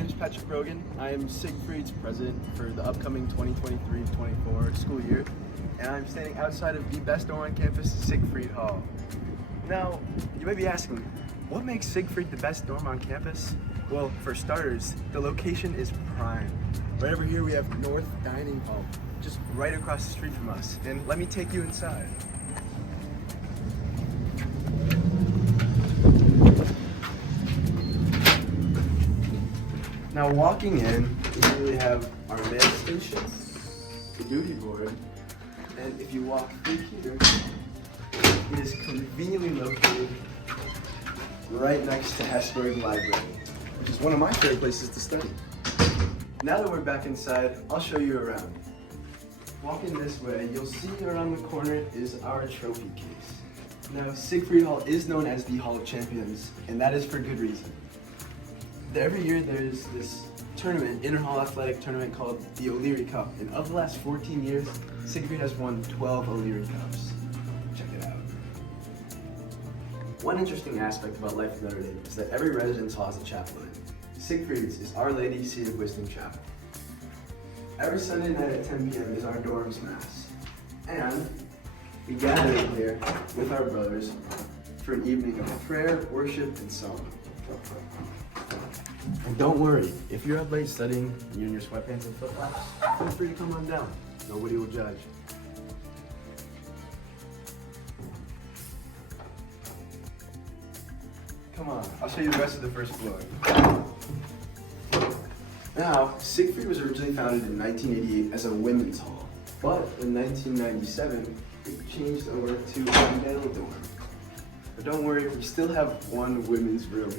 name's Patrick Brogan. I am Siegfried's president for the upcoming 2023-24 school year, and I'm standing outside of the best dorm on campus, Siegfried Hall. Now, you may be asking, what makes Siegfried the best dorm on campus? Well, for starters, the location is prime. Right over here we have North Dining Hall, just right across the street from us. And let me take you inside. Now walking in, we really have our mail station, the duty board, and if you walk through here, it is conveniently located right next to Hesburgh Library, which is one of my favorite places to study. Now that we're back inside, I'll show you around. Walking this way, you'll see around the corner is our trophy case. Now, Siegfried Hall is known as the Hall of Champions, and that is for good reason. Every year there's this tournament, inter-hall athletic tournament called the O'Leary Cup, and of the last 14 years, Siegfried has won 12 O'Leary Cups. Check it out. One interesting aspect about life at Notre Dame is that every residence hall has a chaplain. Siegfried's is Our Lady Seat of Wisdom Chapel. Every Sunday night at 10 p.m. is our dorm's mass, and we gather here with our brothers for an evening of prayer, worship, and song. And don't worry, if you're up late studying and you're in your sweatpants and flip-flops, feel free to come on down. Nobody will judge. Come on, I'll show you the rest of the first floor. Now, Siegfried was originally founded in 1988 as a women's hall, but in 1997, it changed over to a male dorm. But don't worry, we still have one women's room,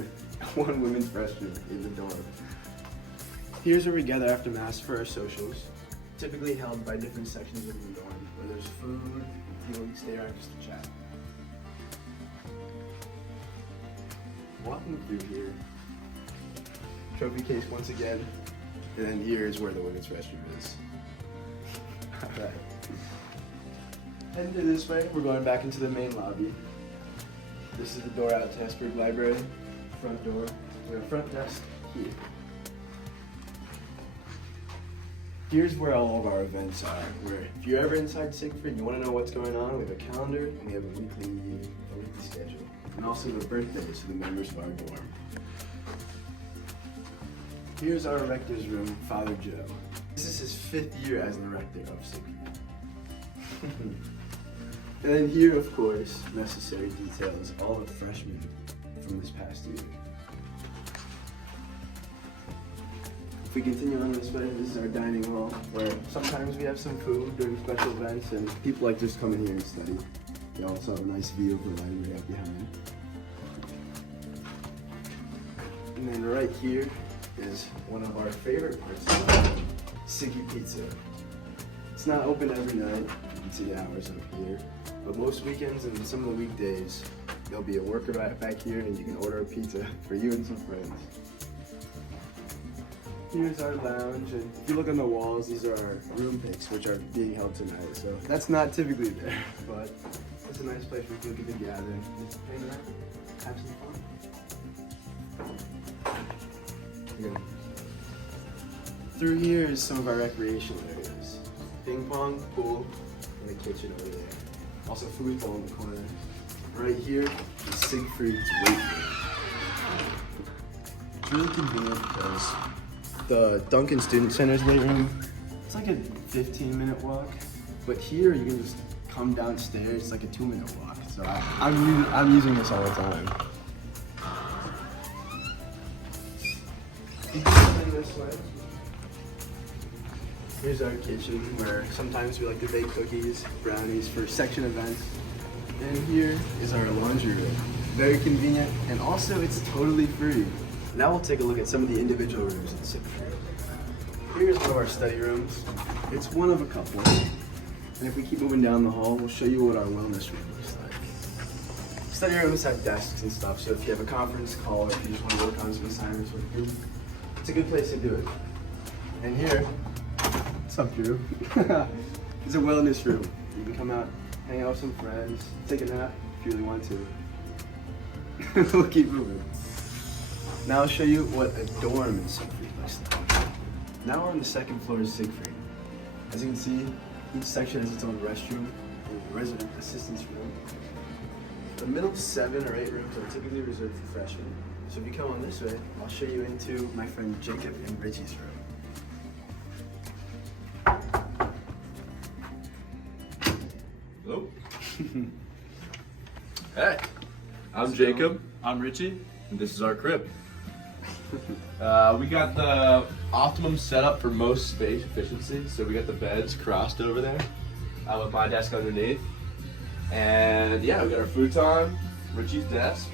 one women's restroom in the dorm. Here's where we gather after mass for our socials, typically held by different sections of the dorm, where there's food, you stay around just to chat. Walking through here, trophy case once again, and then here is where the women's restroom is. Alright. Heading to this way, we're going back into the main lobby. This is the door out to Hesburgh Library. Front door. We have a front desk here. Here's where all of our events are. Where if you're ever inside Siegfried and you want to know what's going on, we have a calendar and we have a weekly schedule. And also the birthdays of the members of our dorm. Here's our rector's room, Father Joe. This is his 5th year as the rector of Siegfried. And then here, of course, necessary details, all the freshmen from this past year. If we continue on this way, this is our dining hall, where sometimes we have some food during special events, and people like just come in here and study. We also have a nice view of the library out behind. And then right here is one of our favorite parts of Siggy Pizza. It's not open every night, you can see the hours up here, but most weekends and some of the weekdays, there'll be a worker right back here and you can order a pizza for you and some friends. Here's our lounge, and if you look on the walls, these are our room picks, which are being held tonight, so that's not typically there, but it's a nice place for people to gather and just hang out, have some fun. Yeah. Through here is some of our recreational areas. Ping pong, pool, and the kitchen over there. Also foosball in the corner. Right here is Siegfried's weight room. It's really convenient because the Duncan Student Center's weight room, it's like a 15-minute walk. But here you can just come downstairs, it's like a 2-minute walk. So I'm using this all the time. This way. Here's our kitchen where sometimes we like to bake cookies, brownies for section events. And here is our laundry room. Very convenient, and also it's totally free. Now we'll take a look at some of the individual rooms in Siegfried. Here's one of our study rooms. It's one of a couple. And if we keep moving down the hall, we'll show you what our wellness room looks like. Study rooms have desks and stuff, so if you have a conference call or if you just want to work on some assignments with you, it's a good place to do it. And here, what's up, Drew? It's a wellness room. You can come out, hang out with some friends, take a nap if you really want to. We'll keep moving. Now I'll show you what a dorm in Siegfried Nice. Now we're on the second floor of Siegfried. As you can see, each section has its own restroom and resident assistance room. The middle 7 or 8 rooms are typically reserved for freshmen. So if you come on this way, I'll show you into my friend Jacob and Richie's room. Hello. Hey, I'm Jacob. I'm Richie, and this is our crib. We got the optimum setup for most space efficiency. So we got the beds crossed over there, with my desk underneath. And yeah, we got our futon, Richie's desk,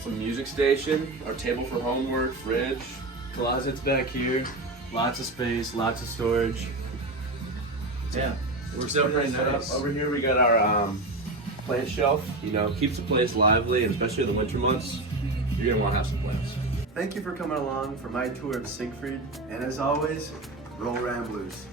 some music station, our table for homework, fridge, closets back here, lots of space, lots of storage. Yeah, we're still pretty nice. Over here we got our plant shelf. You know, keeps the place lively, and especially in the winter months, you're gonna want to have some plants. Thank you for coming along for my tour of Siegfried, and as always, roll Ramblers.